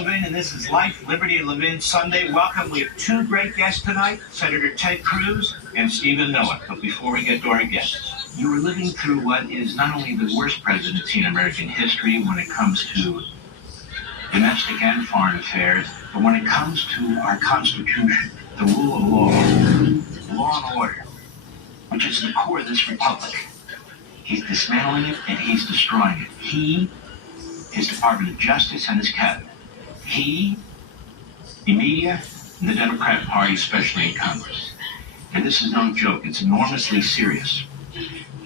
Levin, and this is Life, Liberty, and Levin Sunday. Welcome. We have two great guests tonight, Senator Ted Cruz and Stephen Miller. But before we get to our guests, you are living through what is not only the worst presidency in American history when it comes to domestic and foreign affairs, but when it comes to our Constitution, the rule of law and order, which is the core of this republic. He's dismantling it and he's destroying it. He, his Department of Justice, and his cabinet. He, the media, and the Democrat Party, especially in Congress. And this is no joke. It's enormously serious.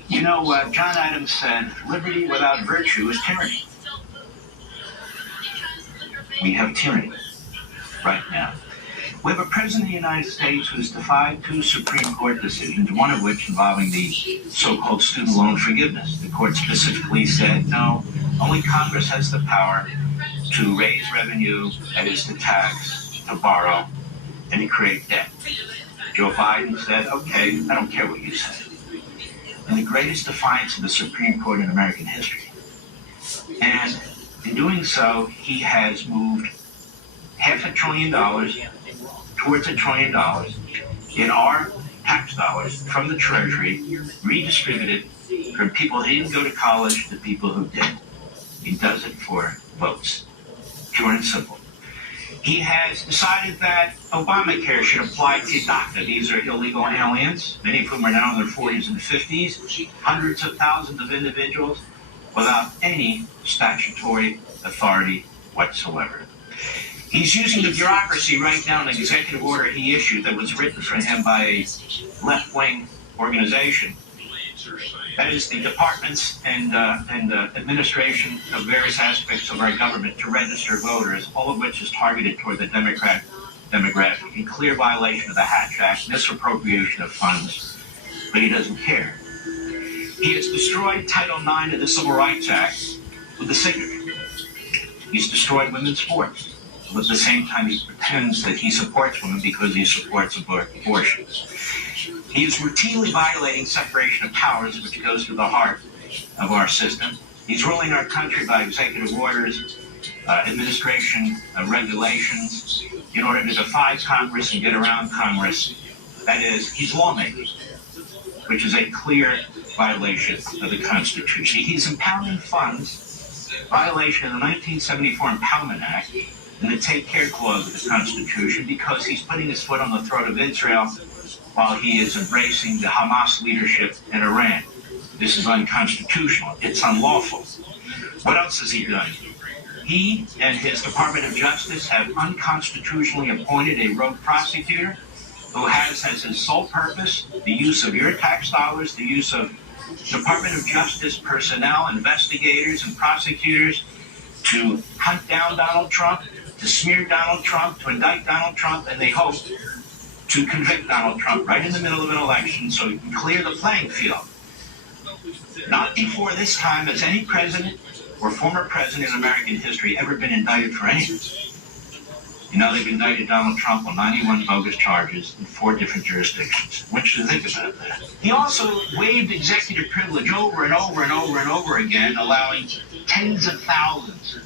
You know, John Adams said, liberty without virtue is tyranny. We have tyranny right now. We have a president of the United States who has defied two Supreme Court decisions, one of which involving the so-called student loan forgiveness. The court specifically said, no, only Congress has the power to raise revenue, that is to tax, to borrow, and to create debt. Joe Biden said, okay, I don't care what you say. In the greatest defiance of the Supreme Court in American history. And in doing so, he has moved $500 billion towards $1 trillion in our tax dollars from the Treasury, redistributed from people who didn't go to college to people who did. He does it for votes. Pure and simple. He has decided that Obamacare should apply to DACA. These are illegal aliens, many of whom are now in their 40s and 50s, hundreds of thousands of individuals without any statutory authority whatsoever. He's using the bureaucracy right now in an executive order he issued that was written for him by a left-wing organization. That is the departments and administration of various aspects of our government to register voters, all of which is targeted toward the Democrat demographic, in clear violation of the Hatch Act, misappropriation of funds, but he doesn't care. He has destroyed Title IX of the Civil Rights Act with the signature. He's destroyed women's sports. But at the same time, he pretends that he supports women because he supports abortions. He is routinely violating separation of powers, which goes to the heart of our system. He's ruling our country by executive orders, administration regulations, in order to defy Congress and get around Congress. That is, he's lawmaking, which is a clear violation of the Constitution. He's impounding funds, violation of the 1974 Impoundment Act, and the Take Care Clause of the Constitution, because he's putting his foot on the throat of Israel while he is embracing the Hamas leadership in Iran. This is unconstitutional. It's unlawful. What else has he done? He and his Department of Justice have unconstitutionally appointed a rogue prosecutor who has as his sole purpose the use of your tax dollars, the use of Department of Justice personnel, investigators, and prosecutors to hunt down Donald Trump, to smear Donald Trump, to indict Donald Trump, and they hope to convict Donald Trump right in the middle of an election so he can clear the playing field. Not before this time has any president or former president in American history ever been indicted for anything. You know, they've indicted Donald Trump on 91 bogus charges in 4 different jurisdictions. What should you think about that? He also waived executive privilege over and over and over and over again, allowing tens of thousands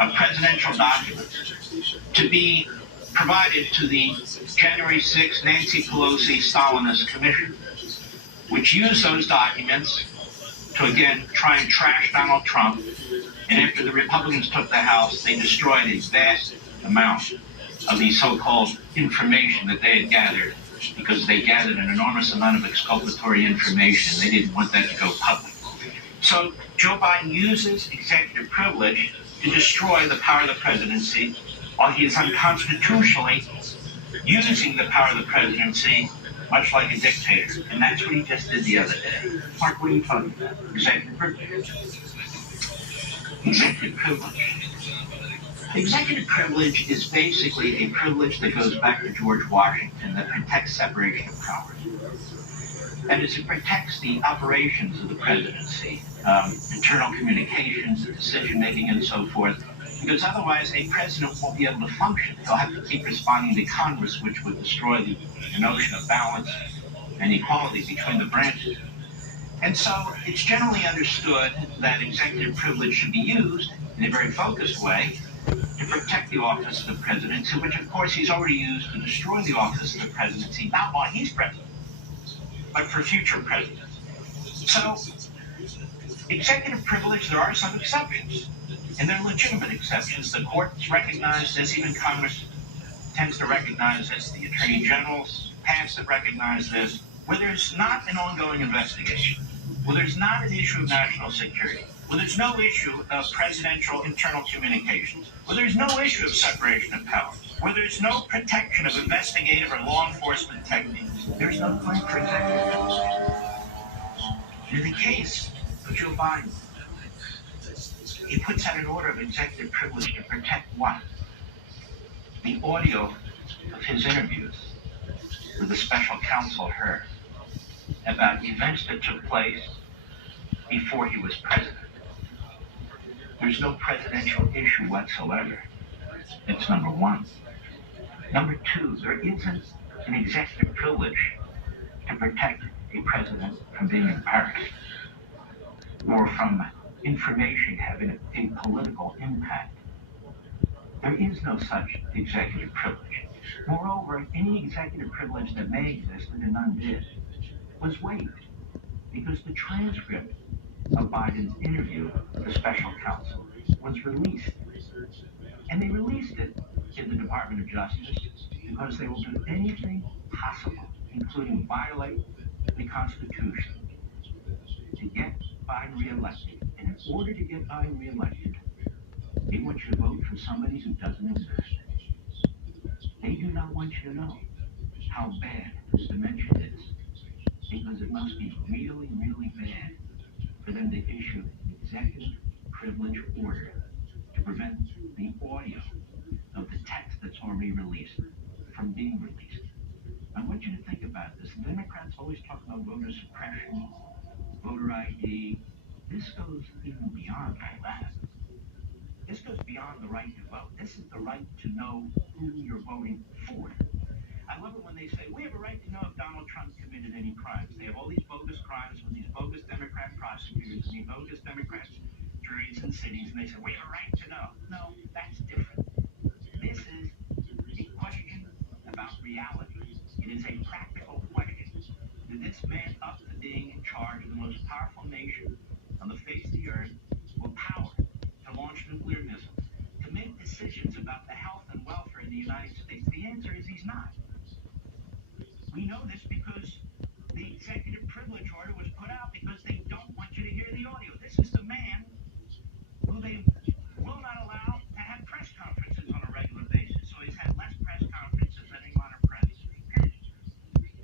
of presidential documents to be provided to the January 6th Nancy Pelosi Stalinist Commission, which used those documents to, again, try and trash Donald Trump. And after the Republicans took the House, they destroyed a vast amount of the so-called information that they had gathered, because they gathered an enormous amount of exculpatory information. They didn't want that to go public. So Joe Biden uses executive privilege to destroy the power of the presidency, while he is unconstitutionally using the power of the presidency much like a dictator. And that's what he just did the other day. Mark, what are you talking about? Executive privilege. Executive privilege. Executive privilege is basically a privilege that goes back to George Washington that protects separation of powers. That is, it protects the operations of the presidency, internal communications, decision-making, and so forth, because otherwise a president won't be able to function. He'll have to keep responding to Congress, which would destroy the notion of balance and equality between the branches. And so it's generally understood that executive privilege should be used in a very focused way to protect the the office of the presidency, which of course he's already used to destroy the office of the presidency, not while he's president, but for future presidents. So, executive privilege, there are some exceptions, and they're legitimate exceptions. The courts recognize this, even Congress tends to recognize this, the attorney generals past have recognized this, where there's not an ongoing investigation, where there's not an issue of national security, where there's no issue of presidential internal communications, where there's no issue of separation of powers, where there's no protection of investigative or law enforcement techniques. There's no claim for executive privilege. In the case of Joe Biden, he puts out an order of executive privilege to protect what? The audio of his interviews with the special counsel heard about events that took place before he was president. There's no presidential issue whatsoever. It's number one. Number two, there isn't an executive privilege to protect a president from being embarrassed or from information having a political impact. There is no such executive privilege. Moreover, any executive privilege that may exist, and none did, was waived because the transcript of Biden's interview with the special counsel was released. And they released it in the Department of Justice because they will do anything possible, including violate the Constitution, to get Biden reelected. And in order to get Biden reelected, they want you to vote for somebody who doesn't exist. They do not want you to know how bad his dementia is, because it must be really, really bad for them to issue an executive privilege order to prevent the audio of the text that's already released from being released. I want you to think about this. The Democrats always talk about voter suppression, voter ID. This goes even beyond all that. This goes beyond the right to vote. This is the right to know who you're voting for. I love it when they say, we have a right to know if Donald Trump committed any crimes. They have all these bogus crimes with these bogus Democrat prosecutors and these bogus Democrat juries and cities, and they say, we have a right to know. No, that's different. This is a question about reality. It is a practical question. Did this man up to being in charge of the most powerful nation on the face of the earth with power to launch nuclear missiles, to make decisions about the health and welfare in the United States? The answer is he's not. We know this because the executive privilege order was put out because they don't want you to hear the audio. This is the man who they will not allow to have press conferences on a regular basis. So he's had less press conferences than any minor president.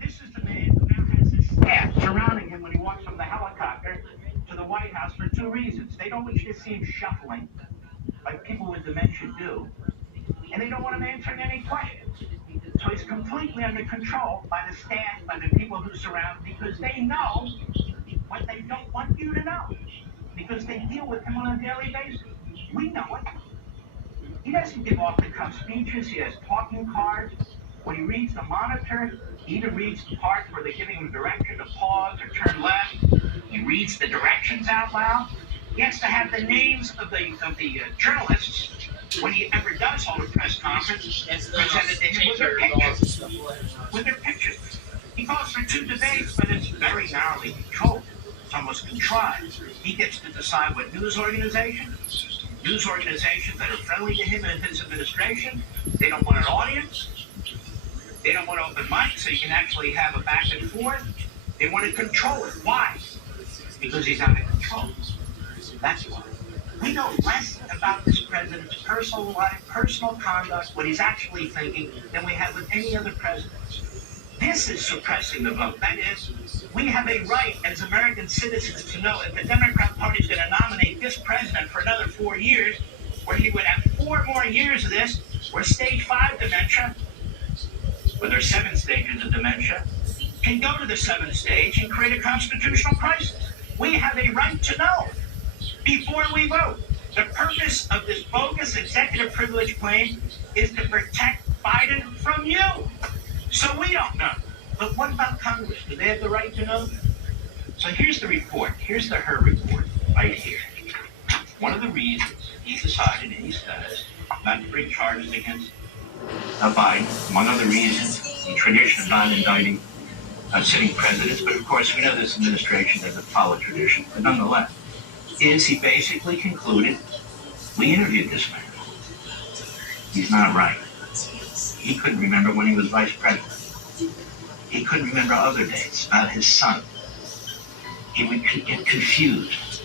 This is the man who now has his staff surrounding him when he walks from the helicopter to the White House for two reasons. They don't want you to see him shuffling like people with dementia do, and they don't want him answering any questions. So he's completely under control by the staff, by the people who surround him, because they know what they don't want you to know, because they deal with him on a daily basis. We know it. He doesn't give off-the-cuff speeches. He has talking cards. When he reads the monitor, he either reads the part where they're giving him direction to pause or turn left. He reads the directions out loud. He has to have the names of the journalists when he ever does hold a press conference presented to him with their pictures. With their pictures. He calls for two debates, but it's very narrowly controlled. It's almost contrived. He gets to decide what news organizations that are friendly to him and his administration, they don't want an audience. They don't want open mic, so you can actually have a back and forth. They want to control it. Why? Because he's out of control. That's why. We know less about this president's personal life, personal conduct, what he's actually thinking, than we have with any other president. This is suppressing the vote. That is, we have a right as American citizens to know if the Democrat Party is going to nominate this president for another 4 years, where he would have 4 more years of this, where stage 5 dementia, where there's 7 stages of dementia, can go to the 7th stage and create a constitutional crisis. We have a right to know before we vote. The purpose of this bogus executive privilege claim is to protect Biden from you. So we don't know. But what about Congress? Do they have the right to know? So here's the report. Here's her report right here. One of the reasons he decided, and he says, not to bring charges against Biden, among other reasons, the tradition of not indicting sitting presidents, but of course we know this administration doesn't follow tradition, but nonetheless, is he basically concluded, we interviewed this man. He's not right. He couldn't remember when he was vice president. He couldn't remember other dates about his son. He would get confused.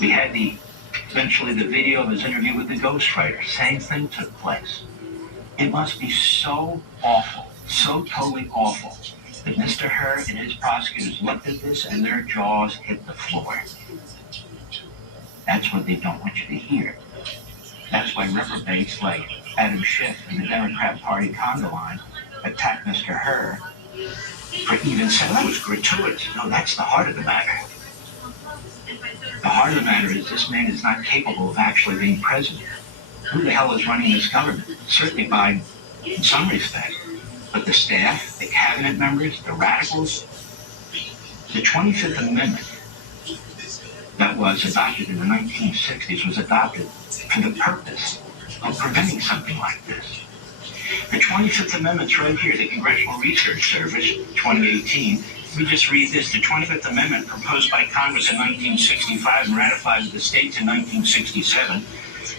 We had eventually the video of his interview with the ghostwriter. Same thing took place. It must be so awful, so totally awful, that Mr. Hur and his prosecutors looked at this and their jaws hit the floor. That's what they don't want you to hear. That's why reprobates like Adam Schiff and the Democrat Party Congo line attacked Mr. Hur for even saying that was gratuitous. No, that's the heart of the matter. The heart of the matter is this man is not capable of actually being president. Who the hell is running this government? Certainly Biden, in some respect. But the staff, the cabinet members, the radicals, the 25th Amendment that was adopted in the 1960s was adopted for the purpose of preventing something like this. The 25th Amendment's right here, the Congressional Research Service, 2018. We just read this. The 25th Amendment, proposed by Congress in 1965 and ratified with the states in 1967,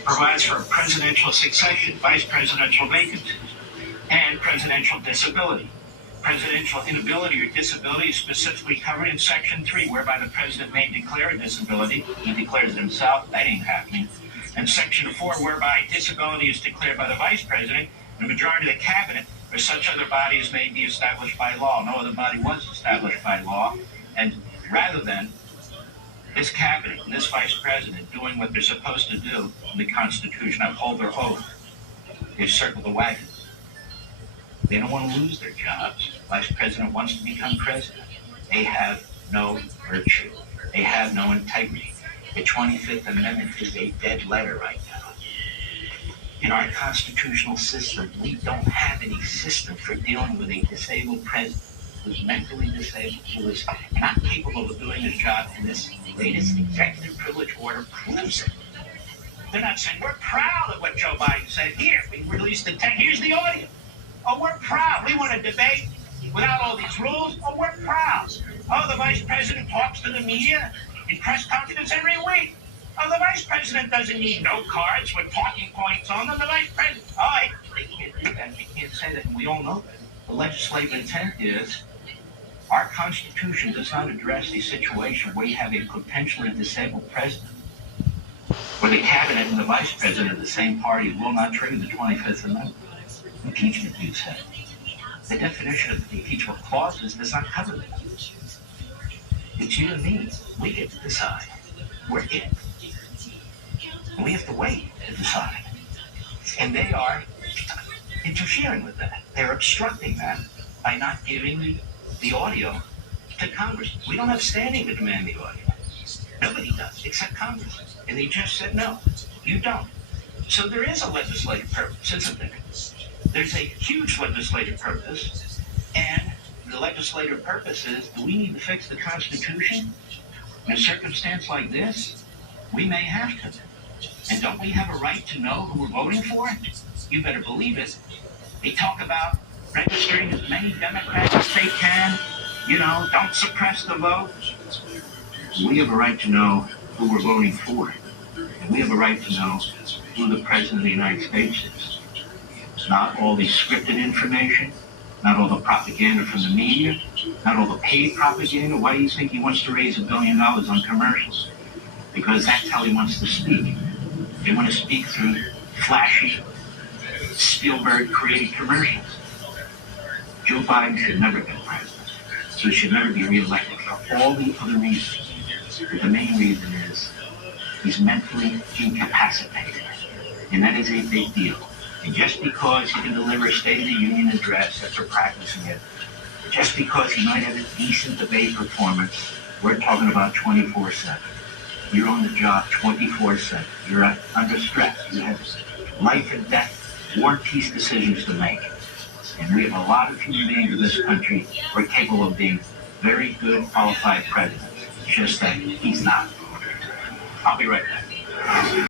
provides for a presidential succession, vice presidential vacancies, and presidential disability. Presidential inability or disability is specifically covered in Section 3, whereby the president may declare a disability. He declares it himself. That ain't happening. And Section 4, whereby disability is declared by the vice president and the majority of the cabinet, or such other bodies may be established by law. No other body was established by law. And rather than this cabinet and this vice president doing what they're supposed to do in the Constitution, uphold their oath, they circle the wagons. They don't want to lose their jobs. Vice president wants to become president. They have no virtue. They have no integrity. The 25th Amendment is a dead letter right now. In our constitutional system, we don't have any system for dealing with a disabled president who's mentally disabled, who is not capable of doing his job, and this latest executive privilege order proves it. They're not saying, we're proud of what Joe Biden said. Here, we released the text. Here's the audio. Oh, we're proud. We want to debate without all these rules. Oh, we're proud. Oh, the vice president talks to the media in press conferences every week. Oh, the vice president doesn't need note cards with talking points on them. The vice president, they can't do that. They can't say that, and we all know that. The legislative intent is our Constitution does not address a situation where you have a potentially disabled president, where the cabinet and the vice president of the same party will not trigger the 25th Amendment. Impeachment, you said. The definition of the impeachment clauses does not cover that. It's you and me. We get to decide. We're it. And we have to wait to decide. And they are interfering with that. They're obstructing that by not giving the audio to Congress. We don't have standing to demand the audio. Nobody does, except Congress. And they just said, no, you don't. So there is a legislative purpose, isn't there? There's a huge legislative purpose, and the legislative purpose is, do we need to fix the Constitution? In a circumstance like this, we may have to. And don't we have a right to know who we're voting for? You better believe it. They talk about registering as many Democrats as they can. Don't suppress the vote. We have a right to know who we're voting for. And we have a right to know who the President of the United States is. Not all the scripted information, not all the propaganda from the media, not all the paid propaganda. Why do you think he wants to raise $1 billion on commercials? Because that's how he wants to speak. They want to speak through flashy, Spielberg-created commercials. Joe Biden should never be president, so he should never be reelected for all the other reasons. But the main reason is he's mentally incapacitated, and that is a big deal. And just because he can deliver a State of the Union address after practicing it, just because he might have a decent debate performance, we're talking about 24/7. You're on the job 24/7. You're under stress. You have life and death, war and peace decisions to make. And we have a lot of human beings in this country who are capable of being very good, qualified presidents. It's just that he's not. I'll be right back.